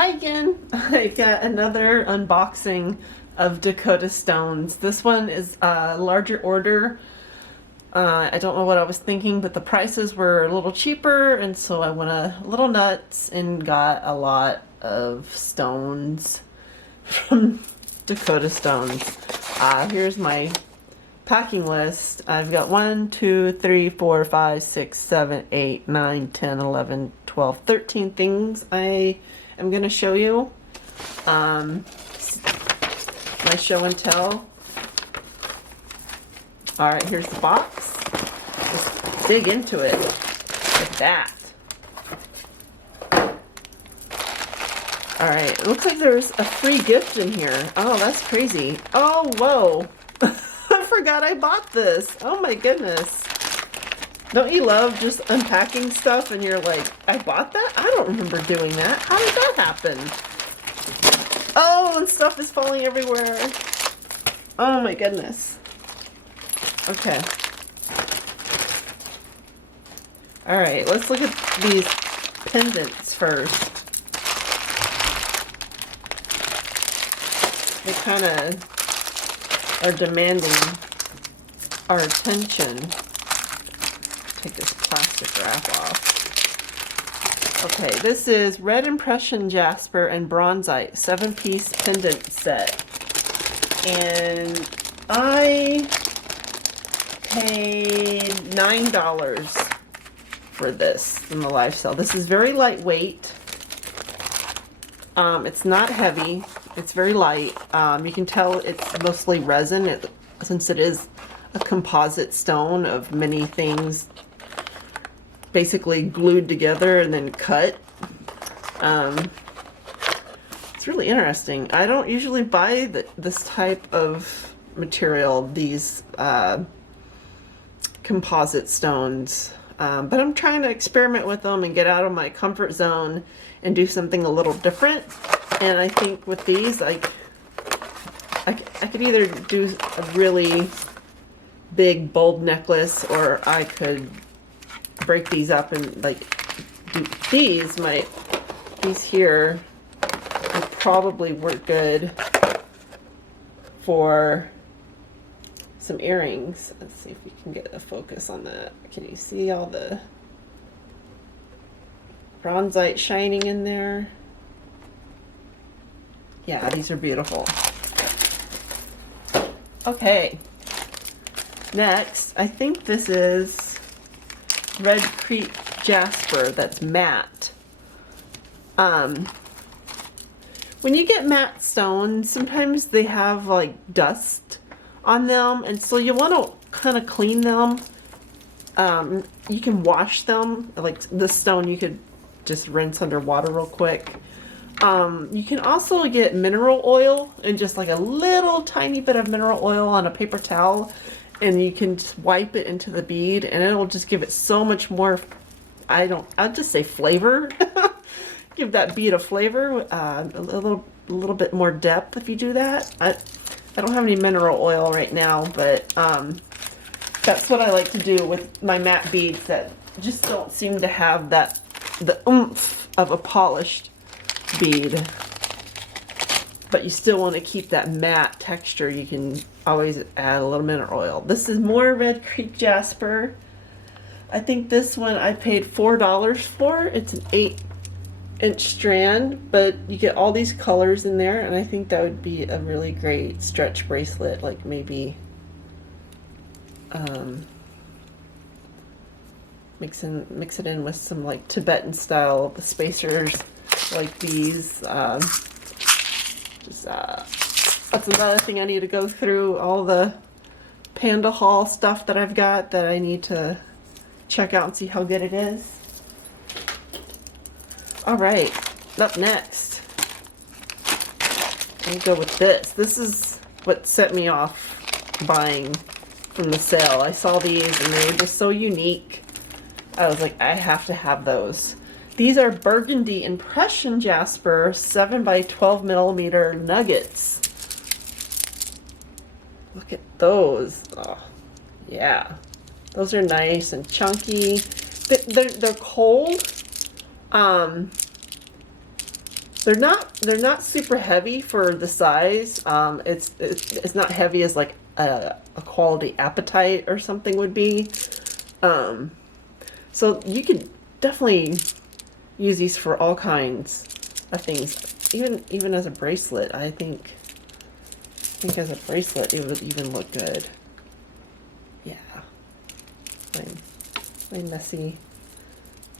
Hi again! I got another unboxing of Dakota stones. This one is a larger order. I don't know what I was thinking, but the prices were a little cheaper, and so I went a little nuts and got a lot of stones from Dakota stones. Here's my packing list. I've got 1, 2, 3, 4, 5, 6, 7, 8, 9, 10, 11, 12, 13 things I am going to show you. My show and tell. Alright, here's the box. Let's dig into it with that. Alright, it looks like there's a free gift in here. Oh, that's crazy. Oh, whoa. I forgot I bought this. Oh my goodness. Don't you love just unpacking stuff and you're like, I bought that? I don't remember doing that. How did that happen? Oh, and stuff is falling everywhere. Oh my goodness. Okay. Alright, let's look at these pendants first. They kind of are demanding our attention. Take this plastic wrap off. Okay, this is Red Impression Jasper and Bronzite 7-piece pendant set. And I paid $9 for this in the live sale. This is very lightweight. It's not heavy. It's very light. You can tell it's mostly resin since it is a composite stone of many things basically glued together and then cut. It's really interesting. I don't usually buy this type of material, these composite stones, but I'm trying to experiment with them and get out of my comfort zone and do something a little different. And I think with these, I could either do a really big bold necklace, or I could break these up and like do these. These here would probably work good for some earrings. Let's see if we can get a focus on that. Can you see all the bronzite shining in there? Yeah, these are beautiful. Okay. Next, I think this is Red Creek Jasper that's matte. When you get matte stones, sometimes they have like dust on them, and so you want to kind of clean them. You can wash them. Like this stone, you could just rinse under water real quick. You can also get mineral oil and just like a little tiny bit of mineral oil on a paper towel, and you can just wipe it into the bead, and it'll just give it so much more, I'll just say flavor. Give that bead a flavor, a little bit more depth if you do that. I don't have any mineral oil right now, but that's what I like to do with my matte beads that just don't seem to have the oomph of a polished bead. But you still want to keep that matte texture. You can always add a little mineral oil. This is more Red Creek Jasper. I think this one I paid $4 for. It's an 8-inch strand, but you get all these colors in there, and I think that would be a really great stretch bracelet, like maybe mix it in with some like Tibetan style spacers like these. That's another thing I need to go through, all the Panda haul stuff that I've got that I need to check out and see how good it is. Alright, up next, I'm gonna go with this. This is what set me off buying from the sale. I saw these and they were just so unique. I was like, I have to have those. These are Burgundy Impression Jasper 7 by 12 millimeter nuggets. Look at those. Oh, yeah. Those are nice and chunky. They're cold. They're not super heavy for the size. It's not heavy as like a quality apatite or something would be. So you could definitely use these for all kinds of things. Even as a bracelet, I think as a bracelet it would even look good. Yeah. My messy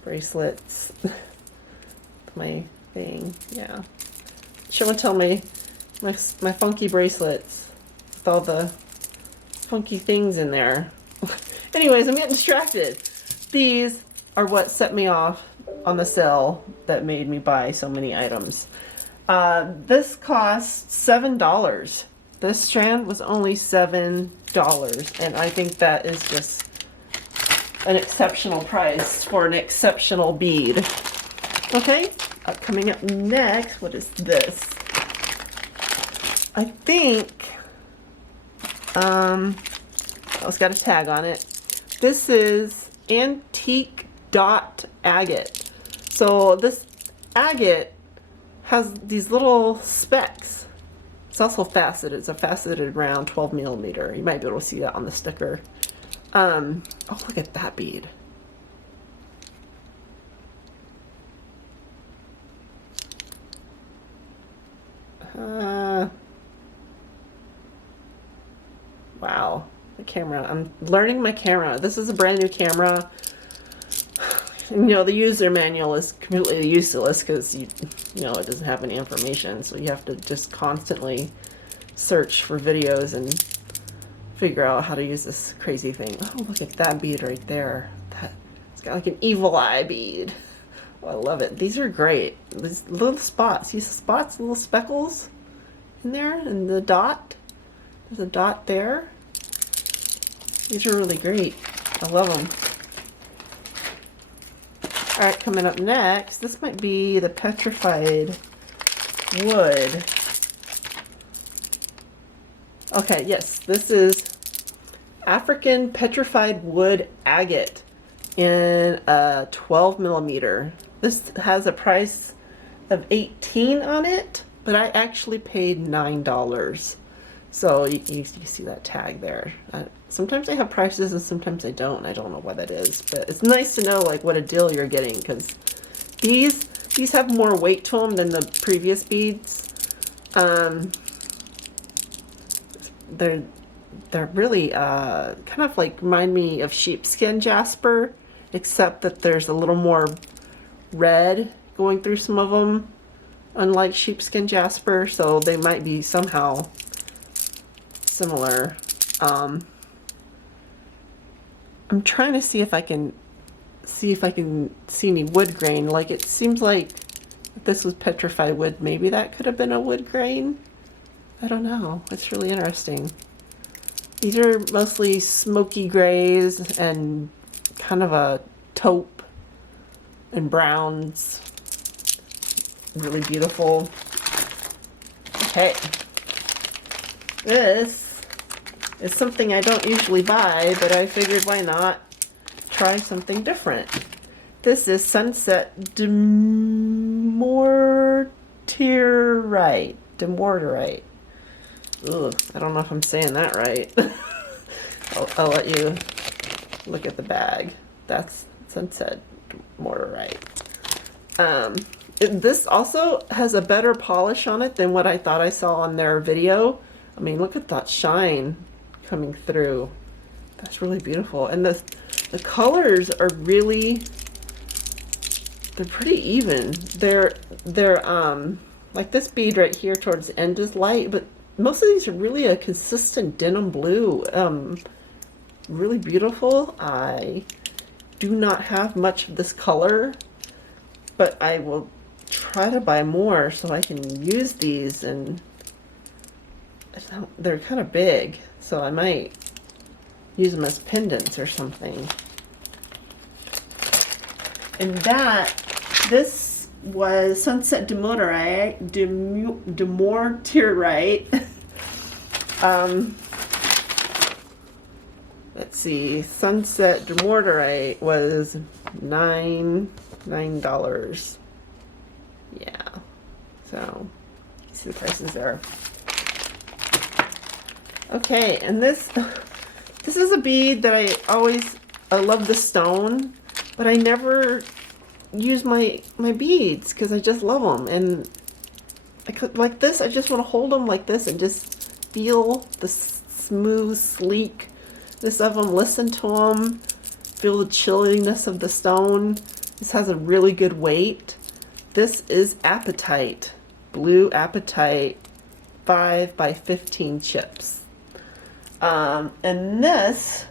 bracelets. My thing. Yeah. Show and tell my funky bracelets with all the funky things in there. Anyways, I'm getting distracted. These are what set me off on the sale that made me buy so many items. This cost $7. This strand was only $7, and I think that is just an exceptional price for an exceptional bead. Okay, coming up next, what is this? I think, it's got a tag on it. This is Antique Dot Agate. So this agate has these little specks. It's also faceted. It's a faceted round 12 millimeter. You might be able to see that on the sticker. Oh, look at that bead. Wow, the camera. I'm learning my camera. This is a brand new camera. You know, the user manual is completely useless because you know it doesn't have any information, so you have to just constantly search for videos and figure out how to use this crazy thing. Oh, look at that bead right there. It's got like an evil eye bead. Oh, I love it. These are great. These little spots. See the spots, little speckles in there, and the dot. There's a dot there. These are really great. I love them. All right, coming up next, this might be the Petrified wood. Okay, yes, this is African Petrified wood agate in a 12 millimeter. This has a price of $18 on it, but I actually paid $9. So you see that tag there. Sometimes they have prices and sometimes they don't. I don't know what that is, but it's nice to know like what a deal you're getting, because these have more weight to them than the previous beads. They're really kind of like remind me of sheepskin jasper, except that there's a little more red going through some of them, unlike sheepskin jasper, so they might be somehow similar. I'm trying to see if I can see any wood grain. Like, it seems like if this was petrified wood, maybe that could have been a wood grain. I don't know. It's really interesting. These are mostly smoky grays and kind of a taupe and browns. Really beautiful. Okay. This is something I don't usually buy, but I figured why not try something different. This is Sunset Demortierite. Demortierite. Ugh, I don't know if I'm saying that right. I'll let you look at the bag. That's Sunset Demortierite. This also has a better polish on it than what I thought I saw on their video. I mean, look at that shine coming through. That's really beautiful. And the colors are really, they're pretty even. They're like this bead right here towards the end is light, but most of these are really a consistent denim blue. Really beautiful. I do not have much of this color, but I will try to buy more so I can use these, and they're kind of big, so I might use them as pendants or something. And this was Sunset Demortierite. Let's see, Sunset Demortierite was $9. Yeah. So you see the prices there. Okay, and this is a bead that I love the stone, but I never use my beads because I just love them. And I could, like this, I just want to hold them like this and just feel the smooth sleekness of them, listen to them, feel the chilliness of the stone. This has a really good weight. This is apatite, blue apatite, 5 by 15 chips. And this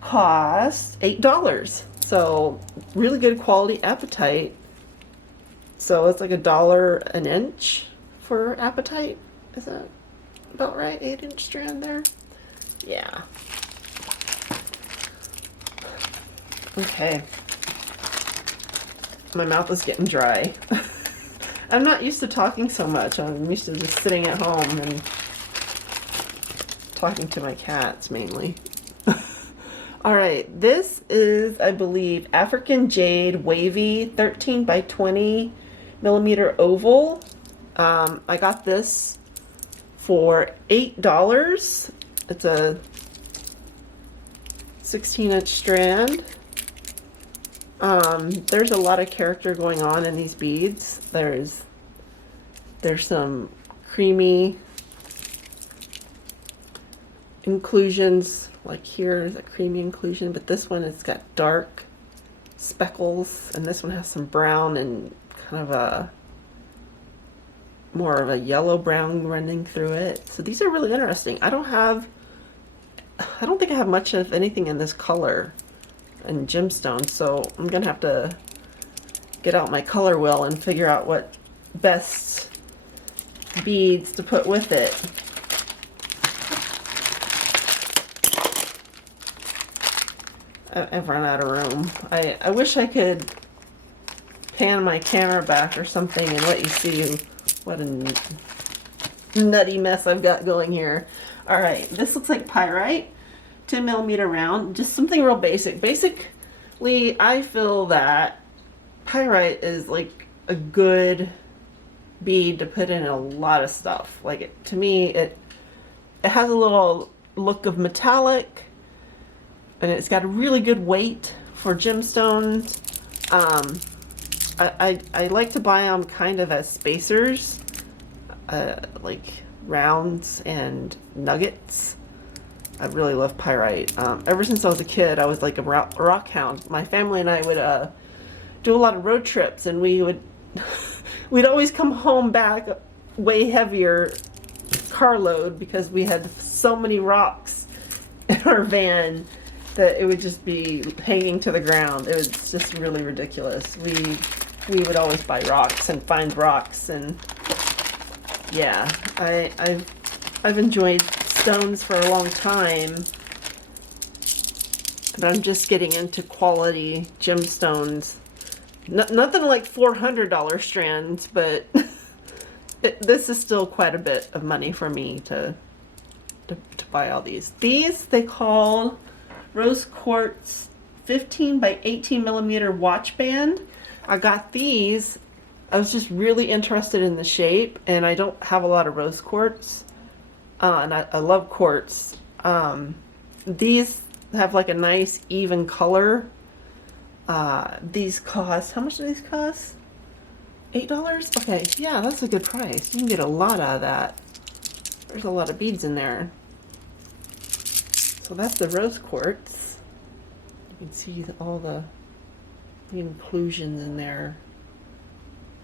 cost $8. So really good quality apatite. So it's like $1 an inch for apatite. Is that about right? 8-inch strand there. Yeah. Okay. My mouth is getting dry. I'm not used to talking so much. I'm used to just sitting at home and talking to my cats mainly. Alright, this is, I believe, African Jade Wavy 13 by 20 millimeter oval. I got this for $8. It's a 16-inch strand. There's a lot of character going on in these beads. There's some creamy inclusions, like here is a creamy inclusion, but this one has got dark speckles, and this one has some brown and kind of a more of a yellow brown running through it. So these are really interesting. I don't think I have much of anything in this color in gemstone, so I'm gonna have to get out my color wheel and figure out what best beads to put with it. I've run out of room. I wish I could pan my camera back or something and let you see what a nutty mess I've got going here. Alright, this looks like Pyrite, 10 millimeter round, just something real basic. Basically, I feel that Pyrite is like a good bead to put in a lot of stuff. Like, to me, it has a little look of metallic, and it's got a really good weight for gemstones. I like to buy them kind of as spacers, like rounds and nuggets. I really love Pyrite. Ever since I was a kid, I was like a rock hound. My family and I would do a lot of road trips, and we'd always come home back way heavier carload because we had so many rocks in our van that it would just be hanging to the ground. It was just really ridiculous. We would always buy rocks and find rocks, and yeah, I've enjoyed stones for a long time, but I'm just getting into quality gemstones. Nothing like $400 strands, but this is still quite a bit of money for me to buy all these. These they call Rose Quartz 15 by 18 millimeter watch band. I got these. I was just really interested in the shape, and I don't have a lot of rose quartz, and I love quartz. These have like a nice even color. These cost, how much do these cost? $8? Okay, yeah, that's a good price. You can get a lot out of that. There's a lot of beads in there. So that's the rose quartz. You can see all the inclusions in there.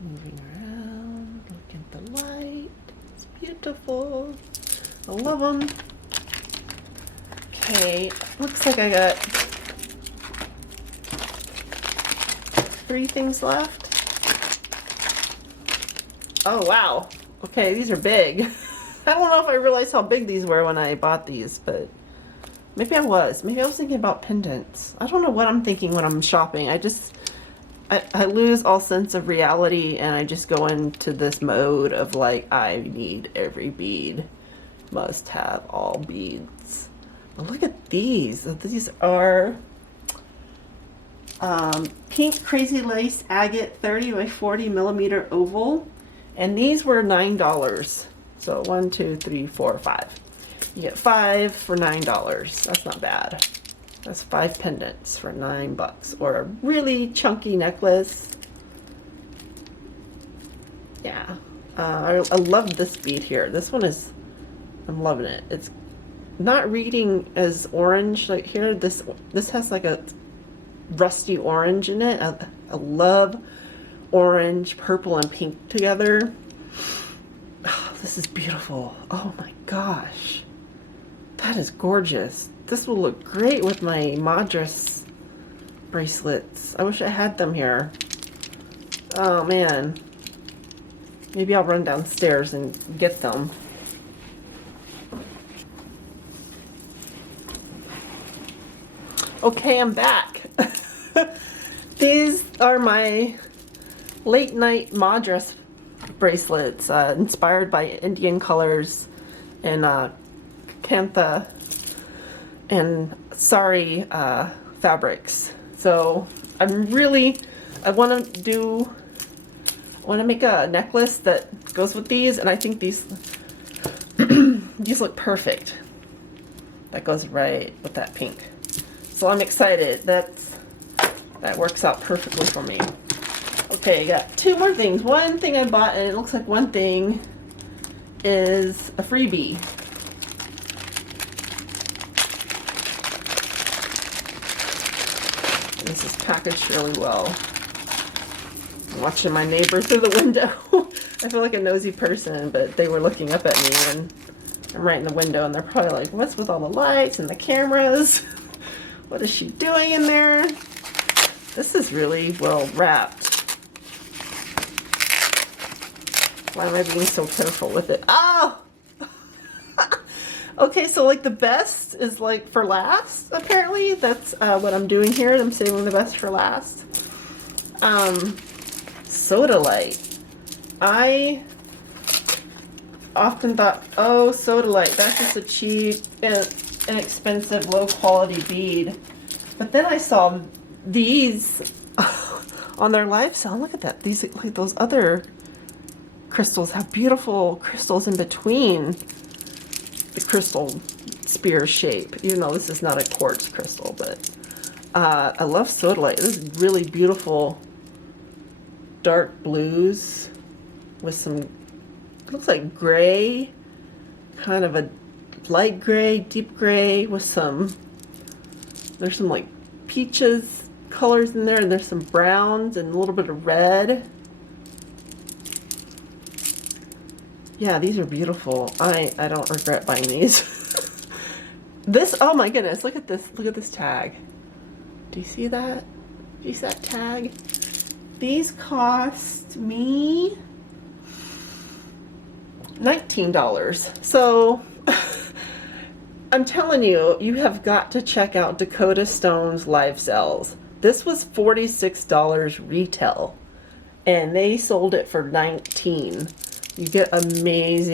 Moving around, look at the light. It's beautiful. I love them. Okay, looks like I got 3 things left. Oh wow. Okay, these are big. I don't know if I realized how big these were when I bought these, but maybe I was. Maybe I was thinking about pendants. I don't know what I'm thinking when I'm shopping. I lose all sense of reality, and I just go into this mode of like, I need every bead. Must have all beads. But look at these. These are pink crazy lace agate 30 by 40 millimeter oval. And these were $9. So 1, 2, 3, 4, 5. You get 5 for $9. That's not bad. That's 5 pendants for $9. Or a really chunky necklace. Yeah. I love this bead here. This one is, I'm loving it. It's not reading as orange like here. This has like a rusty orange in it. I love orange, purple, and pink together. Oh, this is beautiful. Oh my gosh. That is gorgeous. This will look great with my Madras bracelets. I wish I had them here. Oh man. Maybe I'll run downstairs and get them. Okay, I'm back. These are my late night Madras bracelets, inspired by Indian colors and Kantha and sari fabrics. So I want to make a necklace that goes with these, and I think these these look perfect. That goes right with that pink. So I'm excited. That works out perfectly for me. Okay, I got 2 more things. One thing I bought, and it looks like one thing is a freebie. This is packaged really well. I'm watching my neighbor through the window. I feel like a nosy person, but they were looking up at me, and I'm right in the window, and they're probably like, what's with all the lights and the cameras? What is she doing in there? This is really well wrapped. Why am I being so careful with it? Oh! Okay, so like the best is like for last, apparently. That's what I'm doing here. I'm saving the best for last. Sodalite. I often thought, oh, Sodalite, that's just a cheap, inexpensive, low quality bead. But then I saw these on their live sale. Look at that. These, like those other crystals, have beautiful crystals in between the crystal spear shape. Even though this is not a quartz crystal, but I love Sodalite. This is really beautiful dark blues with some, looks like gray, kind of a light gray, deep gray with some, there's some like peaches colors in there, and there's some browns and a little bit of red. Yeah, these are beautiful. I don't regret buying these. This, oh my goodness, look at this tag. Do you see that? Do you see that tag? These cost me $19. So I'm telling you, you have got to check out Dakota Stone's live sales. This was $46 retail, and they sold it for $19. You get amazing